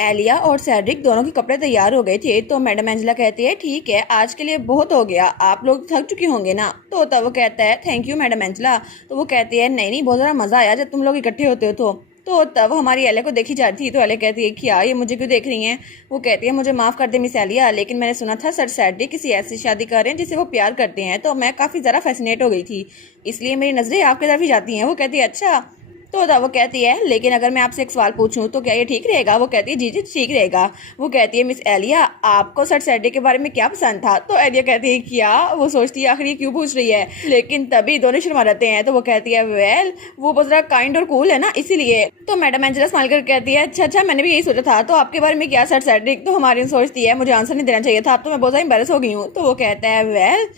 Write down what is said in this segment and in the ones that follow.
एलिया और सैड्रिक दोनों के कपड़े तैयार हो गए थे तो मैडम एंजेला कहती है ठीक है आज के लिए बहुत हो गया, आप लोग थक चुके होंगे ना। तो तब वो कहता है थैंक यू मैडम एंजेला। तो वो कहती है नहीं नहीं बहुत ज़्यादा मज़ा आया जब तुम लोग इकट्ठे होते हो। तो तब हमारी एलिया को देखी जाती थी तो एलिया कहती है क्या ये मुझे क्यों देख रही हैं। वो कहती है मुझे माफ़ कर दे मिस एलिया, लेकिन मैंने सुना था सर सैड्रिक किसी ऐसी शादी कर रहे हैं जिसे वो प्यार करते हैं, तो मैं काफ़ी ज़्यादा फैसिनेट हो गई थी, इसलिए मेरी नज़रें आपकी तरफ ही जाती हैं। वो कहती है अच्छा। तो वो कहती है लेकिन अगर मैं आपसे एक सवाल पूछूं तो क्या ये ठीक रहेगा। वो कहती है जी जी ठीक रहेगा। वो कहती है मिस एलिया आपको सर सैटरडे के बारे में क्या पसंद था। तो एलिया कहती है क्या। वो सोचती है आखिर ये क्यों पूछ रही है, लेकिन तभी दोनों शर्मा जाते हैं। तो वो कहती है वेल वो बहुत ज़रा काइंड और कूल है ना इसीलिए। तो मैडम एंजेला स्माइल कर कहती है अच्छा अच्छा मैंने भी यही सोचा था, तो आपके बारे में क्या सर सैटरडे। तो हमारी सोचती है मुझे आंसर नहीं देना चाहिए था, तो मैं बहुत ज़्यादा एम्बेरस हो गई हूँ। तो वो कहता है वेल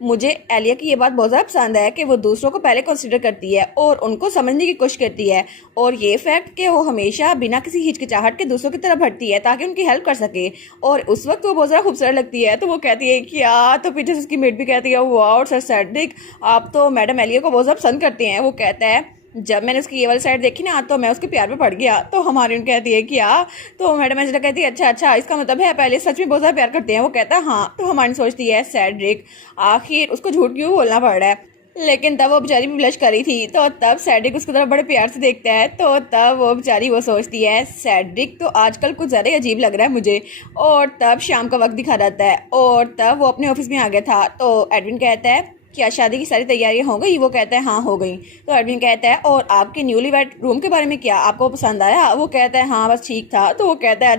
मुझे एलिया की ये बात बहुत ज़्यादा पसंद है कि वो दूसरों को पहले कंसिडर करती है और उनको समझने की कोशिश करती है, और ये फैक्ट कि वो हमेशा बिना किसी हिचकिचाहट के दूसरों की तरफ बढ़ती है ताकि उनकी हेल्प कर सके, और उस वक्त वो बहुत ज़्यादा खूबसूरत लगती है। तो वो कहती है क्या। तो पीछे से उसकी मेट भी कहती है वाओ सर सैड्रिक आप तो मैडम एलिया को बहुत ज़्यादा पसंद करते हैं। वो कहता है जब मैंने उसकी ये वाली साइड देखी ना तो मैं उसके प्यार में पड़ गया। तो हमारी कहती है क्या। तो मैडम एंजेला कहती है अच्छा अच्छा इसका मतलब है पहले सच में बहुत ज़्यादा प्यार करते हैं। वो कहता है हाँ। तो हमारी सोचती है सैड्रिक आखिर उसको झूठ क्यों बोलना पड़ रहा है, लेकिन तब वो बेचारी भी ब्लश करी थी। तो तब सैड्रिक उसकी तरफ बड़े प्यार से देखता है। तो तब वो बेचारी वो सोचती है सैड्रिक तो आजकल कुछ ज़्यादा ही अजीब लग रहा है मुझे। और तब शाम का वक्त दिखा जाता है और तब वो अपने ऑफिस में आ गया था। तो एडविन कहता है क्या शादी की सारी तैयारियां हो गई। वो कहता है हाँ हो गई। तो एडविन कहता है और आपके न्यूली वेड रूम के बारे में क्या आपको पसंद आया। वो कहता है हाँ बस ठीक था। तो वो कहता है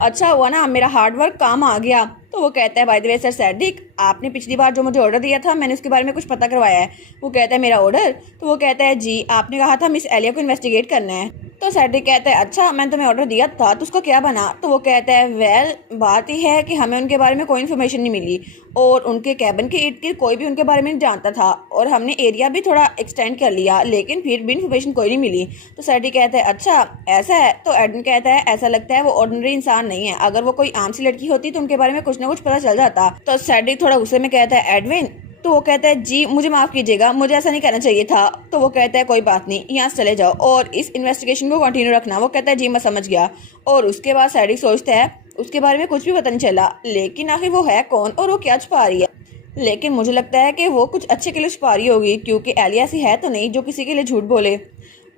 अच्छा हुआ ना मेरा हार्ड वर्क काम आ गया। तो वो कहता है by the way sir Cedric आपने पिछली बार जो मुझे ऑर्डर दिया था मैंने उसके बारे में कुछ पता करवाया है। वो कहता है मेरा ऑर्डर। तो वो कहता है जी आपने कहा था मिस एलिया को इन्वेस्टिगेट करना है। तो सैड्रिक कहता है अच्छा मैंने तुम्हें ऑर्डर दिया था तो उसको क्या बना। तो वो कहता है वेल बात यह है कि हमें उनके बारे में कोई इन्फॉर्मेशन नहीं मिली और उनके कैबिन के इर्द गिर्द कोई भी उनके बारे में नहीं जानता था, और हमने एरिया भी थोड़ा एक्सटेंड कर लिया लेकिन फिर भी इन्फॉर्मेशन कोई नहीं मिली। तो सैड्रिक कहता है अच्छा ऐसा है। तो एडविन कहता है ऐसा लगता है वो ऑर्डिनरी इंसान नहीं है, अगर वो कोई आम सी लड़की होती तो उनके बारे में कुछ ना कुछ पता चल जाता। तो सैड्रिक थोड़ा गुस्से में कहता है एडविन। तो वो कहता है जी मुझे माफ़ कीजिएगा मुझे ऐसा नहीं करना चाहिए था। तो वो कहता है कोई बात नहीं यहाँ से चले जाओ और इस इन्वेस्टिगेशन को कंटिन्यू रखना। वो कहता है जी मैं समझ गया। और उसके बाद सैड्रिक सोचता है उसके बारे में कुछ भी पता नहीं चला, लेकिन आखिर वो है कौन और वो क्या छुपा रही है। लेकिन मुझे लगता है कि वो कुछ अच्छे के लिए छुपा रही होगी क्योंकि एलिया सी है तो नहीं जो किसी के लिए झूठ बोले।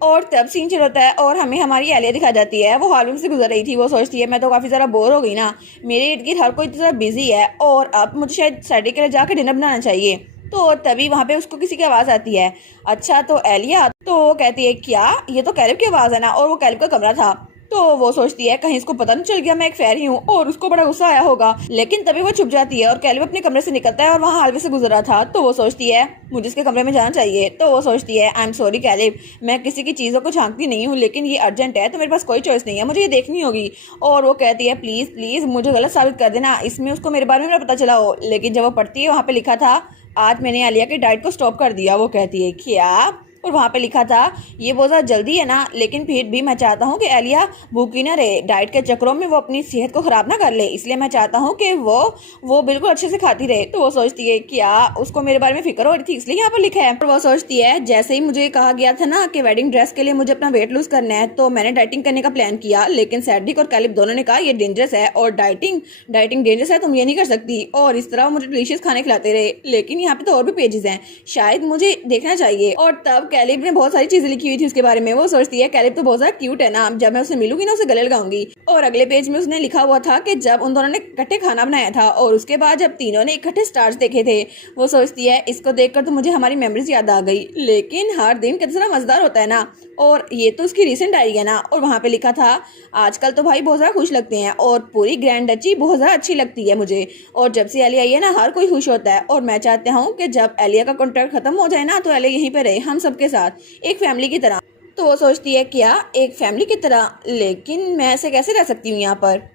और तब सीन चल होता है और हमें हमारी एलिया दिखा जाती है। वो हॉल से गुजर रही थी। वो सोचती है मैं तो काफ़ी ज़्यादा बोर हो गई ना, मेरे इर्द गिर्द हर कोई इतना ज़्यादा बिजी है और अब मुझे शायद सैटरडे के लिए जाकर डिनर बनाना चाहिए। तो तभी वहाँ पे उसको किसी की आवाज़ आती है। अच्छा तो एलिया। तो वो कहती है क्या ये तो कैलिब की आवाज़ है ना, और वो कैलिब का कमरा था। तो वो सोचती है कहीं इसको पता नहीं चल गया मैं एक फेरी हूँ और उसको बड़ा गुस्सा आया होगा, लेकिन तभी वो छुप जाती है और कैलिब अपने कमरे से निकलता है और वहाँ हालवे से गुजर रहा था। तो वो सोचती है मुझे इसके कमरे में जाना चाहिए। तो वो सोचती है आई एम सॉरी कैलिब मैं किसी की चीज़ों को झांकती नहीं हूँ, लेकिन ये अर्जेंट है तो मेरे पास कोई चॉइस नहीं है, मुझे ये देखनी होगी। और वो कहती है प्लीज़ प्लीज़ मुझे गलत साबित कर देना, इसमें उसको मेरे बारे में पता चला हो। लेकिन जब वो पढ़ती है वहाँ पे लिखा था आज मैंने एलिया की डाइट को स्टॉप कर दिया। वो कहती है क्या। और वहाँ पे लिखा था ये बहुत ज़्यादा जल्दी है ना, लेकिन फिर भी मैं चाहता हूँ कि एलिया भूखी ना रहे, डाइट के चक्रों में वो अपनी सेहत को ख़राब ना कर ले, इसलिए मैं चाहता हूँ कि वो बिल्कुल अच्छे से खाती रहे। तो वो सोचती है क्या उसको मेरे बारे में फिक्र हो रही थी इसलिए यहाँ पर लिखा है। और वो सोचती है जैसे ही मुझे कहा गया था ना कि वेडिंग ड्रेस के लिए मुझे अपना वेट लूज करना है तो मैंने डाइटिंग करने का प्लान किया, लेकिन सैड्रिक और कैलिब दोनों ने कहा ये डेंजरस है और डाइटिंग डेंजरस है तुम ये नहीं कर सकती, और इस तरह मुझे डिलीशियस खाने खिलाते रहे। लेकिन यहाँ पे तो और भी पेजेस हैं, शायद मुझे देखना चाहिए। और तब कैलिब ने बहुत सारी चीजें लिखी हुई थी उसके बारे में। वो सोचती है कैलिब तो बहुत ज्यादा क्यूट है ना, जब मैं उससे मिलूंगी ना उसे गले लगाऊंगी। और अगले पेज में उसने लिखा हुआ था कि जब उन दोनों ने इकट्ठे खाना बनाया था और उसके बाद जब तीनों ने इकट्ठे स्टार्स देखे थे। वो सोचती है इसको देखकर तो मुझे हमारी मेमोरीज याद आ गई, लेकिन हर दिन कितना मजेदार होता है ना, और ये तो उसकी रिसेंट डायरी है ना। और वहाँ पे लिखा था आजकल तो भाई बहुत ज़्यादा खुश लगते हैं और पूरी ग्रैंड डची बहुत ज़्यादा अच्छी लगती है मुझे, और जब से एलिया आई है ना हर कोई खुश होता है, और मैं चाहता हूँ कि जब एलिया का कॉन्ट्रैक्ट खत्म हो जाए ना तो एलिया यहीं पे रहे हम सबके साथ एक फैमिली की तरह। तो वो सोचती है क्या एक फैमिली की तरह, लेकिन मैं ऐसे कैसे रह सकती हूँ यहाँ पर।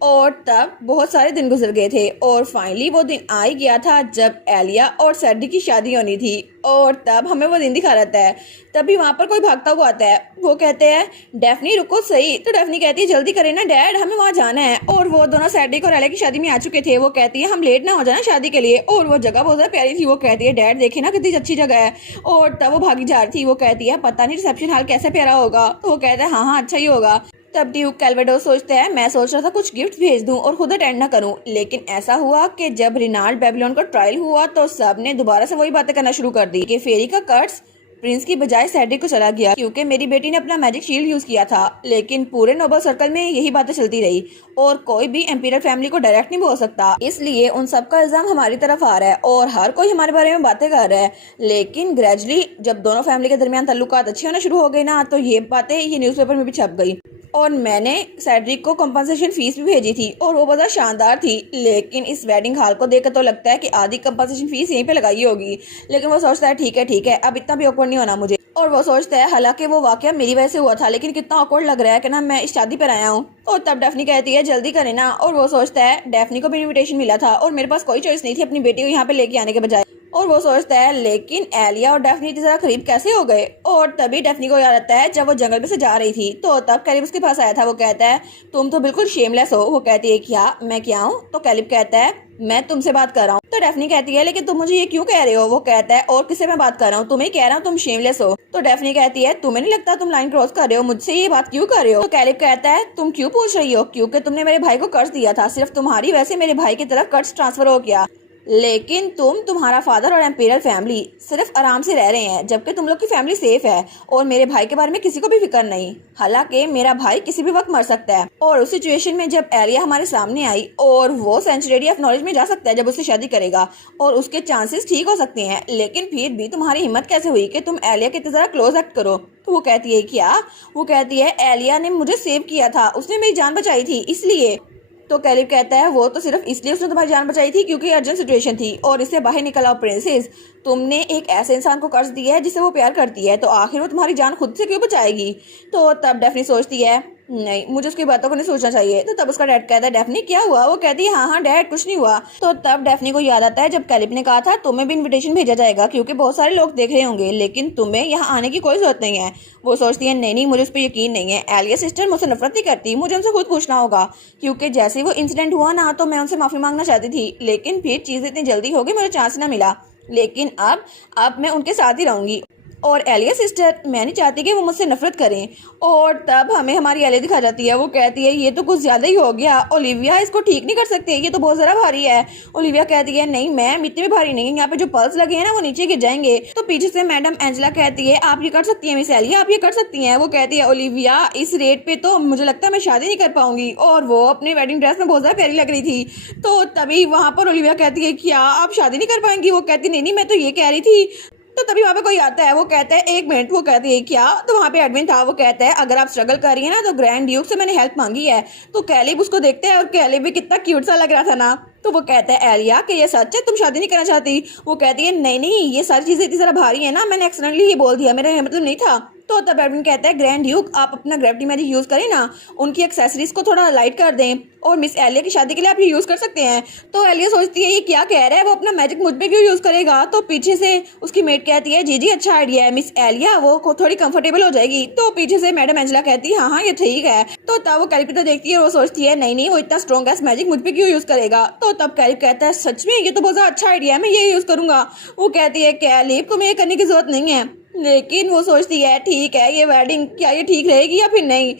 और तब बहुत सारे दिन गुजर गए थे और फाइनली वो दिन आ ही गया था जब एलिया और सैडी की शादी होनी थी। और तब हमें वो दिन दिखा रहता है। तभी वहाँ पर कोई भागता हुआ आता है। वो कहते हैं डेफनी रुको सही। तो डेफनी कहती है जल्दी करें ना डैड हमें वहाँ जाना है। और वो दोनों सैडी और एलिया की शादी में आ चुके थे। वो कहती है हम लेट ना हो जाना शादी के लिए, और वो जगह बहुत ज़्यादा प्यारी थी। वो कहती है डैड देखे ना कितनी अच्छी जगह है। और तब वो भागी जा रही थी। वो कहती है पता नहीं रिसेप्शन हॉल कैसे प्यारा होगा। तो वो कहता है हाँ हाँ अच्छा ही होगा। तब ड्यूक कैल्वेडोस सोचता है मैं सोच रहा था कुछ गिफ्ट भेज दूं और खुद अटेंड ना करूं, लेकिन ऐसा हुआ कि जब रिनाल्ड बेबीलोन का ट्रायल हुआ तो सब ने दोबारा से वही बातें करना शुरू कर दी कि फेरी का कर्स प्रिंस की बजाय सेड्रिक को चला गया क्योंकि मेरी बेटी ने अपना मैजिक शील्ड यूज किया था। लेकिन पूरे नोबल सर्कल में यही बातें चलती रही और कोई भी एम्पीरियल फैमिली को डायरेक्ट नहीं बोल सकता, इसलिए उन सबका इल्जाम हमारी तरफ आ रहा है और हर कोई हमारे बारे में बातें कर रहा है। लेकिन ग्रेजुअली जब दोनों फैमिली के दरमियान ताल्लुकात अच्छे होना शुरू हो गए ना, तो ये बातें ये न्यूज़पेपर में भी छप गई और मैंने सेड्रिक को कंपनसेशन फीस भी भेजी थी और वो बहुत शानदार थी। लेकिन इस वेडिंग हॉल को देखकर तो लगता है कि आधी कंपनसेशन फीस यहीं पे लगाई होगी। लेकिन वो सोचता है ठीक है अब इतना भी ऑकवर्ड नहीं होना मुझे, और वो सोचता है हालांकि वो वाकया मेरी वजह से हुआ था, लेकिन कितना ऑकवर्ड लग रहा है कि ना मैं इस शादी पर आया हूँ। और तब डेफनी कहती है जल्दी करें ना, और वो सोचता है डेफनी को भी इन्विटेशन मिला था और मेरे पास कोई चॉइस नहीं थी अपनी बेटी को यहाँ पे लेके आने के बजाय। और वो सोचता है लेकिन एलिया और डेफनी इतनी ज़्यादा करीब कैसे हो गए। और तभी डेफनी को याद आता है जब वो जंगल में से जा रही थी तो तब कैलिब उसके पास आया था। वो कहता है तुम तो बिल्कुल शेमलेस हो। वो कहती है क्या मैं क्या हूँ? तो कैलिब कहता है मैं तुमसे बात कर रहा हूँ। तो डेफनी कहती है लेकिन तुम मुझे ये क्यों कह रहे हो? वो कहता है और किससे मैं बात कर रहा हूँ? तुम्हें कह रहा हूँ तुम शेमलेस हो। तो डेफनी कहती है तुम्हें नहीं लगता तुम लाइन क्रॉस कर रहे हो? मुझसे ये बात क्यों कर रहे हो? तो कैलिब कहता है तुम क्यों पूछ रही हो? क्योंकि तुमने मेरे भाई को कर्ज दिया था, सिर्फ तुम्हारी वजह से मेरे भाई की तरफ कर्ज ट्रांसफर हो गया। लेकिन तुम्हारा फादर और एम्पीरियल फैमिली सिर्फ आराम से रह रहे हैं जबकि तुम लोग की फैमिली सेफ है और मेरे भाई के बारे में किसी को भी फिक्र नहीं। हालांकि मेरा भाई किसी भी वक्त मर सकता है। और उस सिचुएशन में जब एलिया हमारे सामने आई और वो सेंचुरी ऑफ नॉलेज में जा सकता है जब उससे शादी करेगा और उसके चांसेस ठीक हो सकते हैं, लेकिन फिर भी तुम्हारी हिम्मत कैसे हुई कि तुम एलिया के इतना क्लोज एक्ट करो? तो वो कहती है क्या? वो कहती है एलिया ने मुझे सेव किया था, उसने मेरी जान बचाई थी इसलिए। तो कैलिब कहता है वो तो सिर्फ इसलिए उसने तुम्हारी जान बचाई थी क्योंकि अर्जेंट सिचुएशन थी और इससे बाहर निकल आओ प्रिंसेस। तुमने एक ऐसे इंसान को कर्ज दिया है जिसे वो प्यार करती है, तो आखिर वो तुम्हारी जान खुद से क्यों बचाएगी? तो तब डेफनी सोचती है नहीं मुझे उसकी बातों को नहीं सोचना चाहिए। तो तब उसका डैड कहता है डेफनी क्या हुआ? वो कहती है हाँ डैड कुछ नहीं हुआ। तो तब डेफनी को याद आता है जब कैलिब ने कहा था तुम्हें भी इन्विटेशन भेजा जाएगा क्योंकि बहुत सारे लोग देख रहे होंगे, लेकिन तुम्हें यहाँ आने की कोई जरूरत नहीं है। वो सोचती है नहीं मुझे उस पर यकीन नहीं है। एलिया सिस्टर मुझसे नफरत नहीं करती, मुझे उनसे खुद पूछना होगा क्योंकि जैसे ही वो इंसिडेंट हुआ ना तो मैं उनसे माफी मांगना चाहती थी, लेकिन फिर चीजें इतनी जल्दी हो गई मुझे चांस ना मिला। लेकिन अब मैं उनके साथ ही रहूंगी। और एलिया सिस्टर मैं नहीं चाहती कि वो मुझसे नफरत करें। और तब हमें हमारी एलिया दिखा जाती है। वो कहती है ये तो कुछ ज्यादा ही हो गया, ओलिविया इसको ठीक नहीं कर सकते, ये तो बहुत ज़्यादा भारी है। ओलिविया कहती है नहीं मैम इतने भी भारी नहीं है, यहाँ पे जो पल्स लगे हैं ना वो नीचे गिर जाएंगे। तो पीछे से मैडम एंजेला कहती है आप ये कर सकती हैं मिस एलिया, आप ये कर सकती हैं। वो कहती है ओलिविया इस रेट पे तो मुझे लगता है मैं शादी नहीं कर पाऊंगी। और वो अपने वेडिंग ड्रेस में बहुत ज़्यादा प्यारी लग रही थी। तो तभी वहाँ पर ओलिविया कहती है क्या आप शादी नहीं कर पाएंगी? वो कहती नहीं मैं तो ये कह रही थी। तो तभी वहाँ पे कोई आता है। वो कहता है एक मिनट। वो कहती है क्या? तो वहाँ पे एडमिन था। वो कहता है अगर आप स्ट्रगल कर रही है ना तो ग्रैंड ड्यूक से मैंने हेल्प मांगी है। तो कैलिब उसको देखते हैं और कैलिब भी कितना क्यूट सा लग रहा था ना। तो वो कहता है एलिया कि ये सच है तुम शादी नहीं करना चाहती? वो कहती है नहीं ये सारी चीजें इतनी सारा भारी है ना, मैंने एक्सीडेंटली ये बोल दिया, मेरा मतलब नहीं था। तो तब एडमिन कहता है ग्रैंड ड्यूक आप अपना ग्रेविटी मैजिक यूज करें ना, उनकी एक्सेसरीज को थोड़ा लाइट कर दें और मिस एलिया की शादी के लिए आप ये यूज कर सकते हैं। तो एलिया सोचती है ये क्या कह रहा है, वो अपना मैजिक मुझ पे क्यों यूज करेगा? तो पीछे से उसकी मेट कहती है जी अच्छा आइडिया है मिस एलिया, वो थोड़ी कंफर्टेबल हो जाएगी। तो पीछे से मैडम एंजेला कहती है हाँ ये ठीक है। तो तब वो कैलिब तो देखती है और वो सोचती है नहीं वो इतना स्ट्रॉन्ग एस मैजिक मुझ पे क्यों यूज करेगा? तो तब कैलिब कहता है सच में ये तो बहुत अच्छा आइडिया है, मैं ये यूज करूंगा। वो कहती है कैलिब तुम्हें ये करने की जरूरत नहीं है। लेकिन वो सोचती है ठीक है ये वेडिंग क्या ये ठीक रहेगी या फिर नहीं।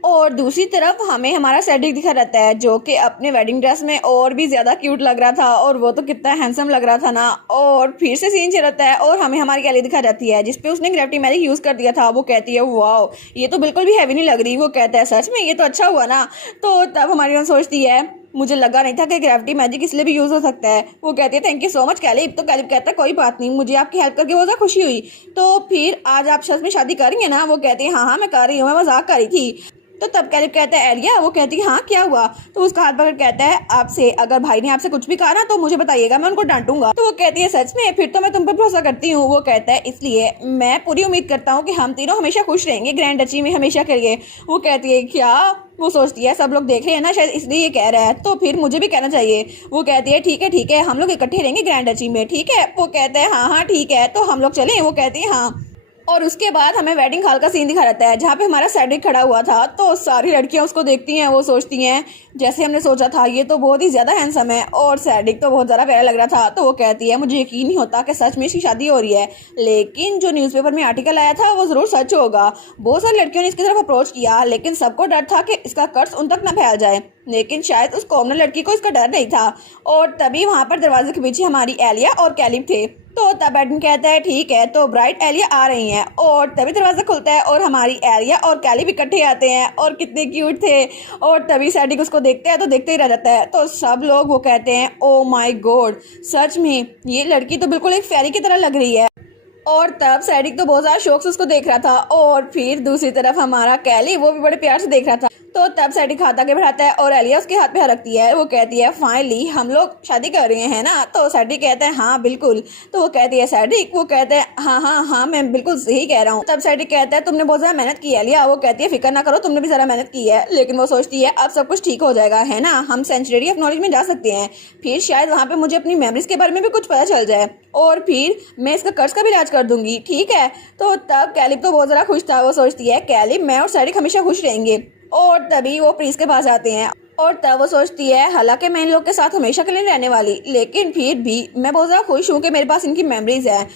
और दूसरी तरफ हमें हमारा सेड्रिक दिखा रहता है जो कि अपने वेडिंग ड्रेस में और भी ज्यादा क्यूट लग रहा था और वो तो कितना हैंडसम लग रहा था ना। और फिर से सीन चलता है और हमें हमारी कैली दिखा जाती है जिसपे उसने ग्रेविटी मैजिक यूज कर दिया था। वो कहती है वाओ ये तो बिल्कुल भी हैवी नहीं लग रही। वो कहता है सच में ये तो अच्छा हुआ ना। तो तब हमारी बहन सोचती है मुझे लगा नहीं था कि ग्रेविटी मैजिक इसलिए भी यूज हो सकता है। वो कहती है thank you so much Caleb. तो कैलिब कहता है कोई बात नहीं, मुझे आपकी हेल्प करके बहुत ज़्यादा खुशी हुई। तो फिर आज आप सच में शादी कर रही है ना? वो कहती है हाँ मैं कर रही हूँ, मैं मजाक कर रही थी। तो तब कैलिब कहता है एलिया? वो कहती है हाँ क्या हुआ? तो उसका हाथ पकड़ कहता है आपसे अगर भाई ने आपसे कुछ भी कहा ना तो मुझे बताइएगा, मैं उनको डांटूंगा। तो वो कहती है सच में? फिर तो मैं तुम पर भरोसा करती हूँ। वो कहता है इसलिए मैं पूरी उम्मीद करता हूँ कि हम तीनों हमेशा खुश रहेंगे ग्रैंड डची में हमेशा के लिए। वो कहती है क्या? वो सोचती है सब लोग देख रहे हैं ना शायद इसलिए ये कह रहा है, तो फिर मुझे भी कहना चाहिए। वो कहती है ठीक है हम लोग इकट्ठे रहेंगे ग्रैंड डची में, ठीक है? वो कहता है हाँ ठीक है तो हम लोग चलें? वो कहती है हाँ। और उसके बाद हमें वेडिंग हॉल का सीन दिखा रहता है जहाँ पे हमारा सेड्रिक खड़ा हुआ था। तो सारी लड़कियां उसको देखती हैं, वो सोचती हैं जैसे हमने सोचा था ये तो बहुत ही ज़्यादा हैंडसम है और सेड्रिक तो बहुत ज़्यादा प्यारा लग रहा था। तो वो कहती है मुझे यकीन नहीं होता कि सच में इसकी शादी हो रही है, लेकिन जो न्यूज़पेपर में आर्टिकल आया था वो ज़रूर सच होगा। बहुत सारी लड़कियों ने इसकी तरफ अप्रोच किया, लेकिन सबको डर था कि इसका कर्ज उन तक न फैल जाए, लेकिन शायद उस कॉमन लड़की को इसका डर नहीं था। और तभी वहाँ पर दरवाजे के पीछे हमारी एलिया और कैलिब थे। तो तब एडन कहता है ठीक है, तो ब्राइट एलिया आ रही हैं और तभी दरवाज़ा खुलता है और हमारी एलिया और कैलिब इकट्ठे आते हैं और कितने क्यूट थे। और तभी सैडिक उसको देखते हैं तो देखते ही रह जाता है। तो सब लोग वो कहते हैं ओ माय गॉड, सच में ये लड़की तो बिल्कुल एक फेरी की तरह लग रही है। और तब सैडिक तो बहुत ज़्यादा शौक से उसको देख रहा था और फिर दूसरी तरफ हमारा कैली वो भी बड़े प्यार से देख रहा था। तो तब सैडिक हाथ आगे बढ़ाता है और एलिया उसके हाथ पे हाथ रखती है। वो कहती है फाइनली हम लोग शादी कर रहे हैं ना। तो सैडिक कहता है हाँ बिल्कुल। तो वो कहती है सैडिक, वो कहता है हाँ हाँ हाँ मैं बिल्कुल सही कह रहा हूँ। तब सैडिक कहता है तुमने बहुत ज़्यादा मेहनत की है एलिया। वो कहती है फिक्र ना करो, तुमने भी ज़रा मेहनत की है, लेकिन वो सोचती है अब सब कुछ ठीक हो जाएगा है ना, हम सेंचुरी ऑफ नॉलेज में जा सकते हैं, फिर शायद वहाँ पे मुझे अपनी मेमोरीज के बारे में भी कुछ पता चल जाए और फिर मैं इसका कर्ज का भी इलाज कर दूंगी, ठीक है। तो तब कैलिब तो बहुत ज़्यादा खुश था। वो सोचती है कैलिब मैं और सैडिक हमेशा खुश रहेंगे। और तभी वो प्रीस के पास आते हैं और तब वो सोचती है हालांकि मैं इन लोग के साथ हमेशा के लिए रहने वाली, लेकिन फिर भी मैं बहुत ज़्यादा खुश हूँ कि मेरे पास इनकी मेमोरीज है।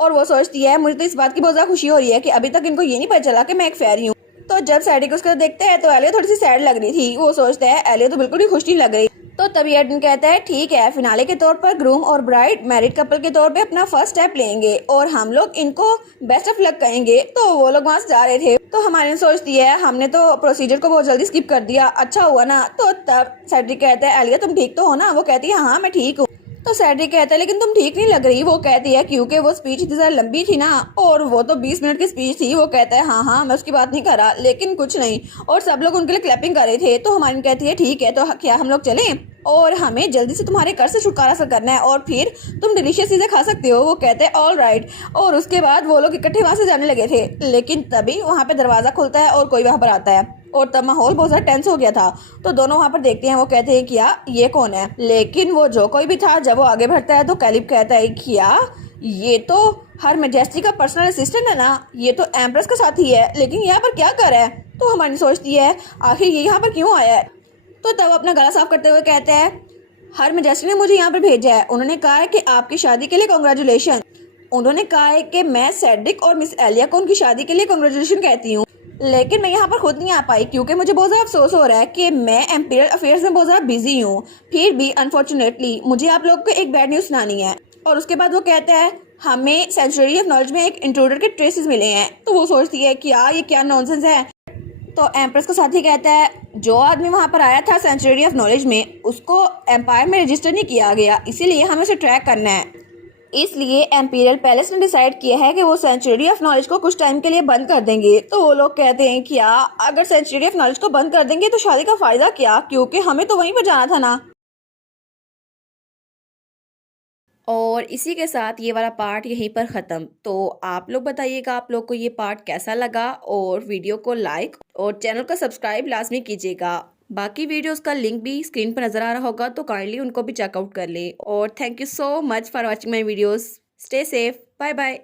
और वो सोचती है मुझे तो इस बात की बहुत ज़्यादा खुशी हो रही है कि अभी तक इनको ये नहीं पता चला कि मैं एक फेरी हूँ। तो जब सैडिक उसको देखते हैं तो एलिया थोड़ी सी सैड लग रही थी। वो सोचता है एलिया तो बिल्कुल भी खुश नहीं लग रही। तो तभी एडन कहता है ठीक है, फिनाले के तौर पर ग्रूम और ब्राइड मैरिड कपल के तौर पे अपना फर्स्ट स्टेप लेंगे और हम लोग इनको बेस्ट ऑफ लक कहेंगे। तो वो लोग वहां से जा रहे थे तो हमारी सोचती है हमने तो प्रोसीजर को बहुत जल्दी स्किप कर दिया, अच्छा हुआ ना। तो तब सैड्रिक कहता है एलिया तुम ठीक तो हो ना। वो कहती है हाँ मैं ठीक हूँ। तो सैड्रिक कहता है लेकिन तुम ठीक नहीं लग रही। वो कहती है क्योंकि वो स्पीच इतनी ज़्यादा लंबी थी ना और वो तो 20 मिनट की स्पीच थी। वो कहता है हाँ हाँ मैं उसकी बात नहीं कर रहा, लेकिन कुछ नहीं। और सब लोग उनके लिए क्लैपिंग कर रहे थे। तो हमारी कहती है ठीक है, तो क्या हम लोग चलें और हमें जल्दी से तुम्हारे घर से छुटकारा सा करना है और फिर तुम डिलीशियस चीज़ें खा सकते हो। वो कहते हैं ऑल राइट। और उसके बाद वो लोग इकट्ठे वहाँ से जाने लगे थे, लेकिन तभी वहाँ पे दरवाज़ा खुलता है और कोई वहाँ पर आता है और तब माहौल बहुत ज़्यादा टेंस हो गया था। तो दोनों वहाँ पर देखते हैं। वो कहते हैं क्या ये कौन है, लेकिन वो जो कोई भी था जब वो आगे बढ़ता है तो कैलिब कहता है क्या ये तो हर मैजेस्टी का पर्सनल असिस्टेंट है ना, ये तो एम्प्रेस का साथी है, लेकिन यहाँ पर क्या कर रहा है। तो हमारी सोचती है आखिर ये यहाँ पर क्यों आया है। तो तब अपना गला साफ करते हुए कहते हैं हर मैजेस्टी ने मुझे यहाँ पर भेजा है, उन्होंने कहा है कि आपकी शादी के लिए कॉन्ग्रेचुलेशन। उन्होंने कहा है कि मैं सैड्रिक और मिस एलिया को उनकी शादी के लिए कॉन्ग्रेचुलेशन कहती हूँ, लेकिन मैं यहाँ पर खुद नहीं आ पाई क्योंकि मुझे बहुत ज़्यादा अफसोस हो रहा है कि मैं एम्पीरियल अफेयर्स में बहुत ज़्यादा बिजी हूँ। फिर भी अनफॉर्चुनेटली मुझे आप लोग को एक बैड न्यूज़ सुनानी है। और उसके बाद वो कहता है हमें सेंचुरी ऑफ नॉलेज में एक इंट्रूडर के ट्रेसेस मिले हैं। तो वो सोचती है कि यार ये क्या नॉनसेंस है। तो एम्प्रेस का साथी कहता है जो आदमी वहाँ पर आया था सेंचुरी ऑफ नॉलेज में उसको एम्पायर में रजिस्टर नहीं किया गया, इसीलिए हमें उसे ट्रैक करना है। इसलिए एम्पीरियल पैलेस ने डिसाइड किया है कि वो सेंचुरी ऑफ नॉलेज को कुछ टाइम के लिए बंद कर देंगे। तो वो लोग कहते हैं क्या अगर सेंचुरी ऑफ नॉलेज को बंद कर देंगे तो शादी का फायदा क्या, क्योंकि हमें तो वहीं पर जाना था ना। और इसी के साथ ये वाला पार्ट यहीं पर ख़त्म। तो आप लोग बताइएगा आप लोग को ये पार्ट कैसा लगा और वीडियो को लाइक और चैनल को सब्सक्राइब लाजमी कीजिएगा। बाकी वीडियोस का लिंक भी स्क्रीन पर नज़र आ रहा होगा तो काइंडली उनको भी चेकआउट कर लें। और thank you so much for watching my videos. Stay safe, bye bye.